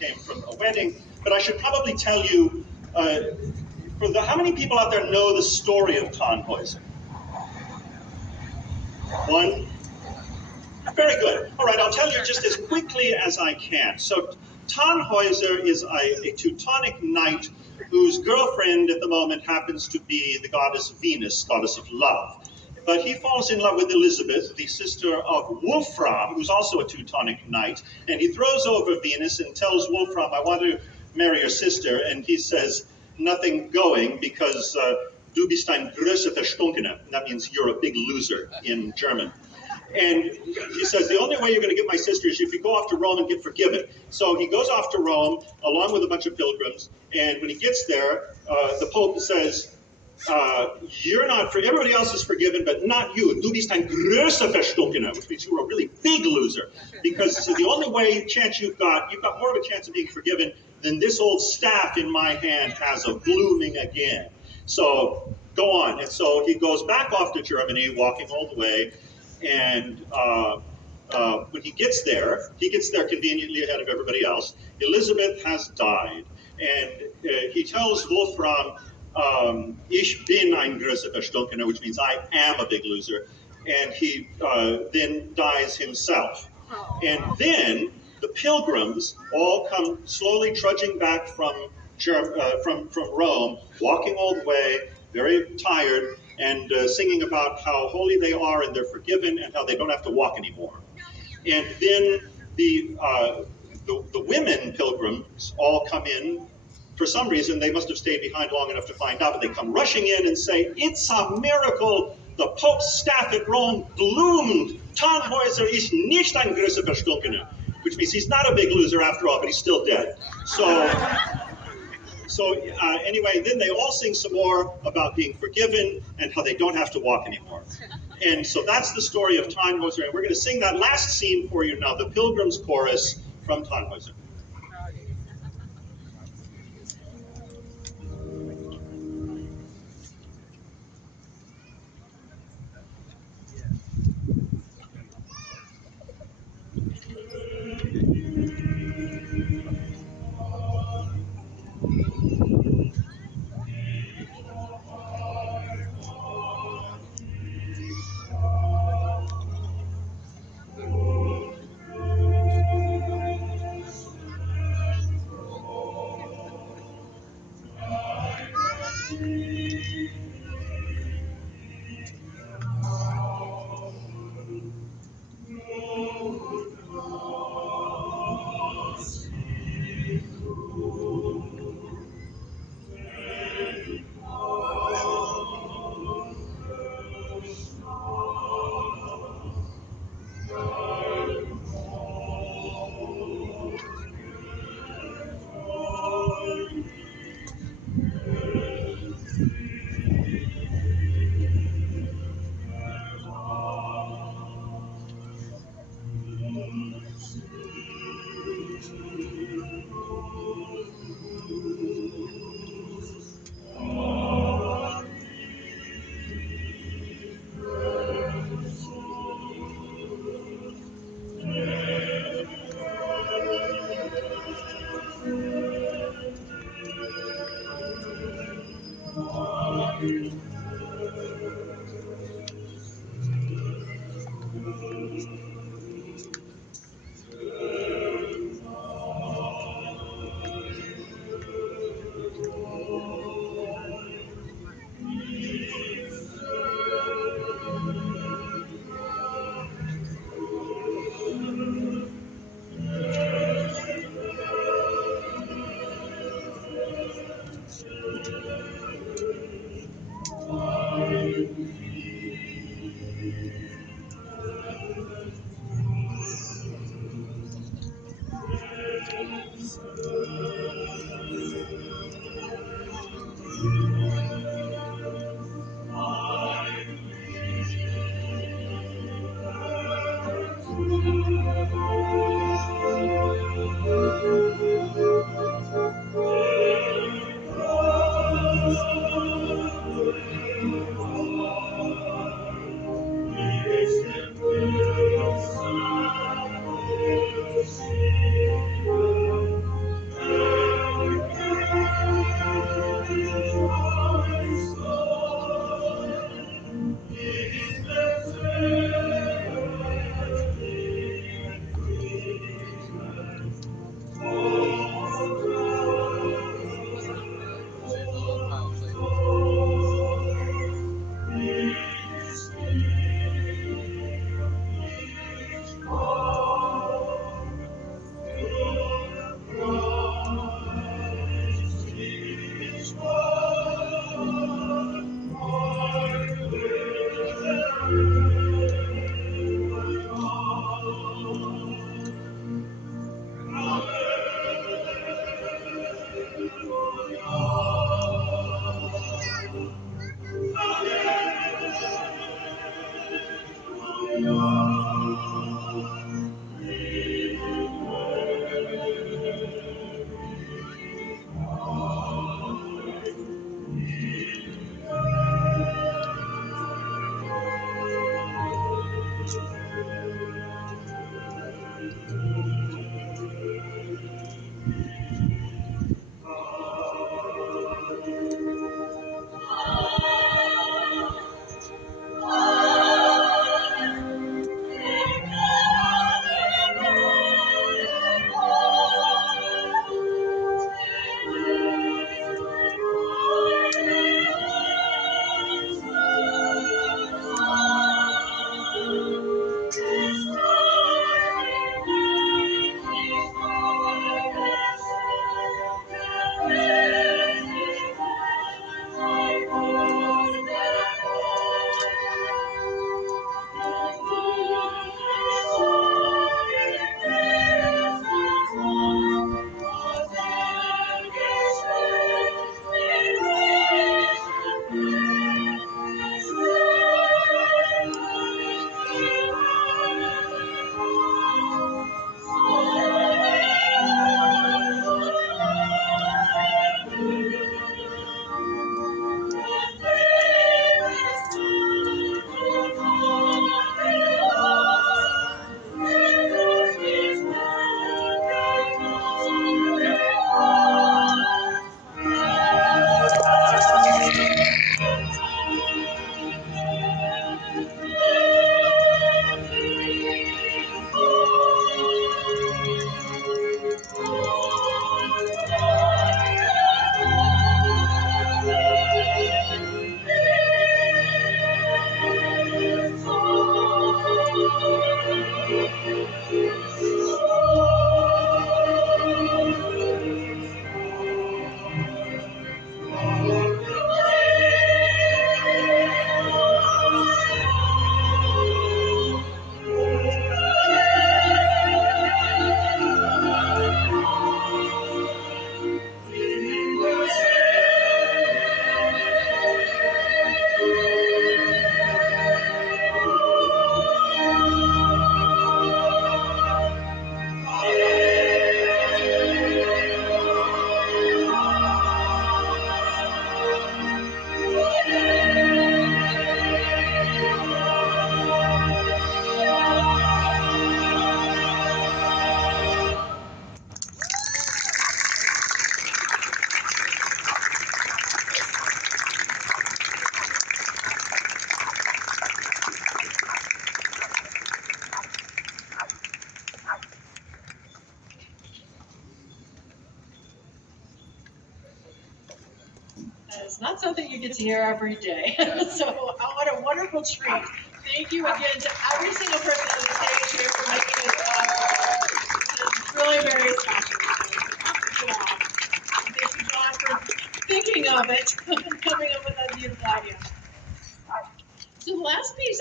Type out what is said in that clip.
came from a wedding. But I should probably tell you, how many people out there know the story of Tannhäuser? One? Very good. All right, I'll tell you just as quickly as I can. So Tannhäuser is a Teutonic knight whose girlfriend at the moment happens to be the goddess Venus, goddess of love. But he falls in love with Elizabeth, the sister of Wolfram, who's also a Teutonic knight, and he throws over Venus and tells Wolfram, I want to marry your sister, and he says, nothing going, because du bist ein großer Verstunkener. That means you're a big loser in German. And he says, the only way you're going to get my sister is if you go off to Rome and get forgiven. So he goes off to Rome along with a bunch of pilgrims. And when he gets there, the Pope says, you're not, for everybody else is forgiven, but not you. Du bist ein großer Verstunkener, which means you were a really big loser. Because this is the only chance you've got more of a chance of being forgiven than this old staff in my hand has of blooming again. So go on. And so he goes back off to Germany, walking all the way. And when he gets there conveniently ahead of everybody else. Elizabeth has died. And he tells Wolfram, ich bin ein großer Verstunkener, which means I am a big loser. And he then dies himself. And then the pilgrims all come slowly trudging back from Rome, walking all the way, very tired, and singing about how holy they are and they're forgiven and how they don't have to walk anymore. And then the women pilgrims all come in. For some reason, they must have stayed behind long enough to find out, but they come rushing in and say, it's a miracle! The Pope's staff at Rome bloomed! Tannhäuser ist nicht ein großer Verstunkener, which means he's not a big loser after all, but he's still dead. So anyway, then they all sing some more about being forgiven and how they don't have to walk anymore. And so that's the story of Tannhäuser. And we're going to sing that last scene for you now, the Pilgrim's Chorus from Tannhäuser. It's not something you get to hear every day. So what a wonderful treat. Thank you again to every single person on the stage here for making this possible. It's really very special. Thank you all. And thank you, John, for thinking of it and coming up with that beautiful idea. So the last piece